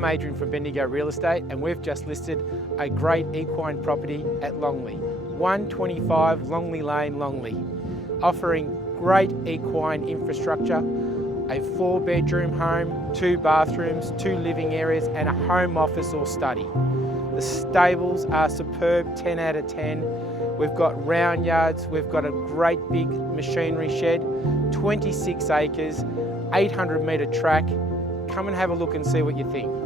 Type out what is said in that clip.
I'm Adrian from Bendigo Real Estate, and we've just listed a great equine property at Longlea, 125 Longlea Lane, Longlea, offering great equine infrastructure, a 4-bedroom home, 2 bathrooms, 2 living areas and a home office or study. The stables are superb, 10 out of 10. We've got round yards, we've got a great big machinery shed, 26 acres, 800 metre track. Come and have a look and see what you think.